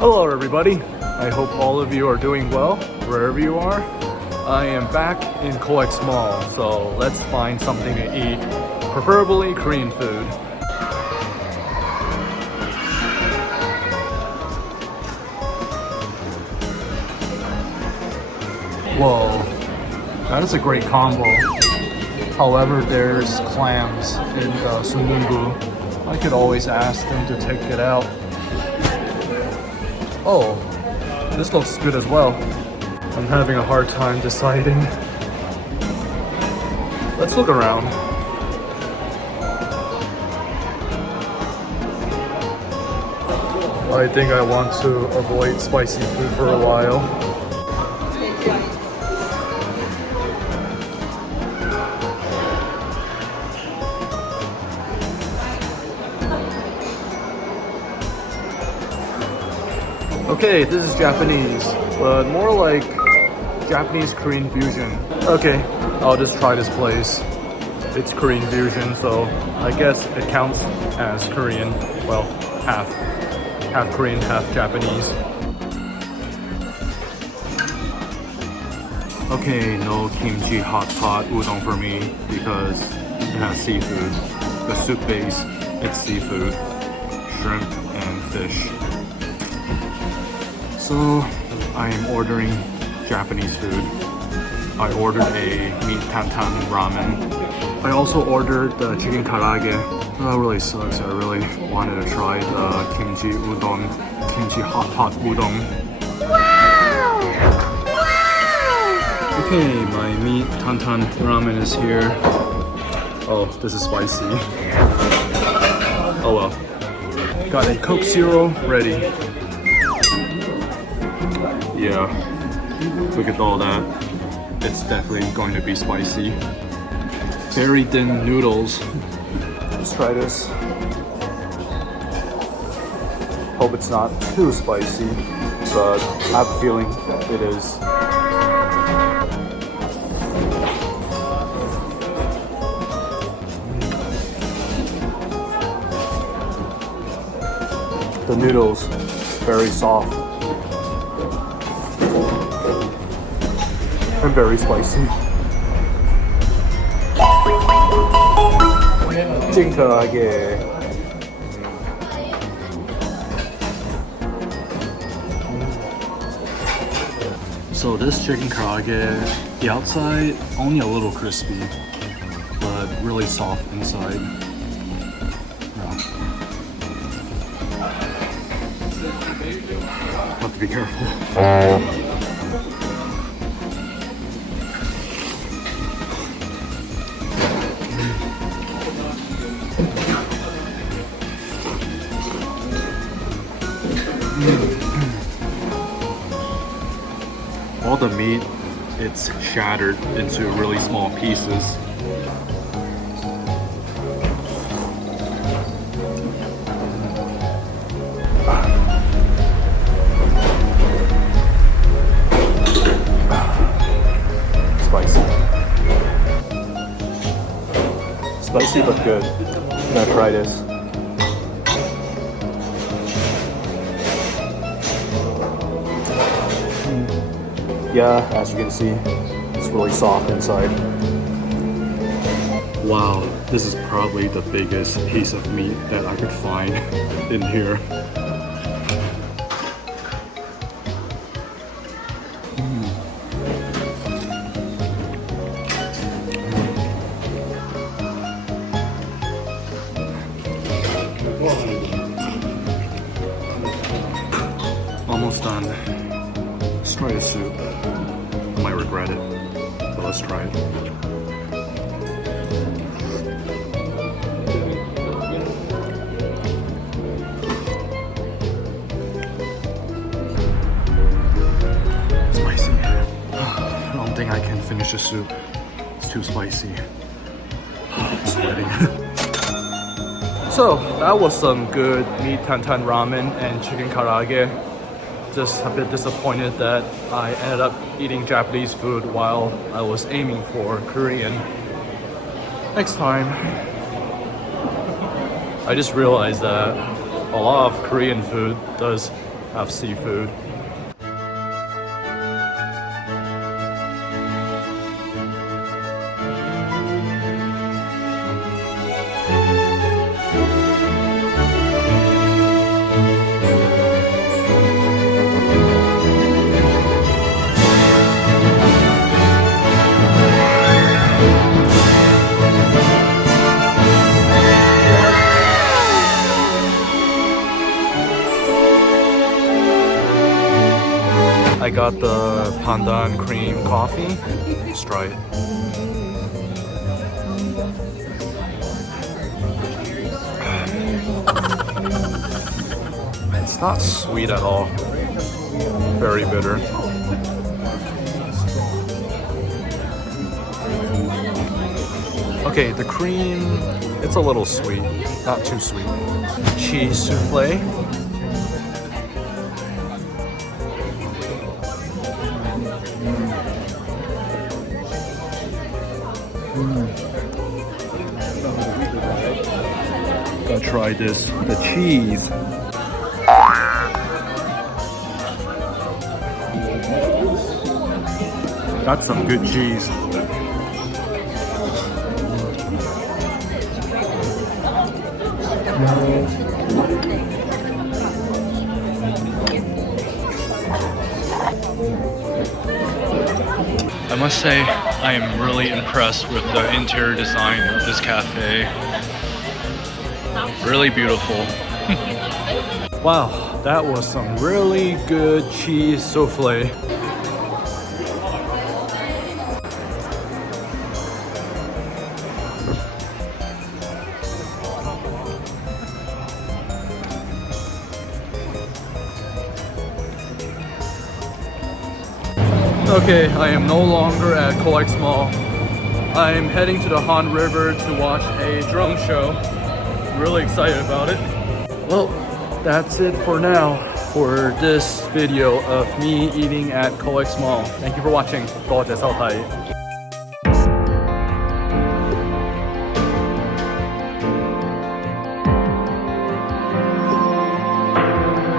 Hello everybody, I hope all of you are doing well wherever you are. I am back in COEX Mall, so let's find something to eat, preferably Korean food. Whoa, that is a great combo. However, there's clams in the sungunbu. I could always ask them to take it out. Oh, this looks good as well. I'm having a hard time deciding. Let's look around. I think I want to avoid spicy food for a while. Okay, this is Japanese, but more like Japanese Korean fusion. Okay, I'll just try this place. It's Korean fusion, so I guess it counts as Korean. Well, half Korean, half Japanese. Okay, no kimchi hot pot udon for me because it has seafood. The soup base, it's seafood, shrimp and fish. So I am ordering Japanese food. I ordered a meat tantan ramen. I also ordered the chicken karaage. That really sucks. I really wanted to try the kimchi udon, kimchi hot pot udon. Wow! Wow! Okay, my meat tantan ramen is here. Oh, this is spicy. Oh well. Got a Coke Zero ready. Yeah, look at all that. It's definitely going to be spicy. Very thin noodles. Let's try this. Hope it's not too spicy, but I have a feeling it is. The noodles, very soft. And very spicy. Chicken karaage. So this chicken karaage, the outside only a little crispy, but really soft inside. Have to be careful. All the meat, it's shattered into really small pieces. Spicy. Spicy but good. I'm gonna try this. Yeah, as you can see, it's really soft inside. Wow, this is probably the biggest piece of meat that I could find in here. Almost done. Let's try the soup. I might regret it, but let's try it. Spicy. I don't think I can finish the soup. It's too spicy. I'm sweating. So that was some good meat tantan ramen and chicken karaage. Just a bit disappointed that I ended up eating Japanese food while I was aiming for Korean. Next time. I just realized that a lot of Korean food does have seafood. I got the pandan cream coffee. Let's try it. It's not sweet at all. Very bitter. Okay, the cream, it's a little sweet, not too sweet. Cheese souffle. Gotta try this. The cheese. That's some good cheese. I must say, I am really impressed with the interior design of this cafe. Really beautiful. Wow, that was some really good cheese souffle. Okay, I am no longer at COEX Mall. I am heading to the Han River to watch a drone show. Really excited about it. Well, that's it for now for this video of me eating at COEX Mall. Thank you for watching. 多謝收睇。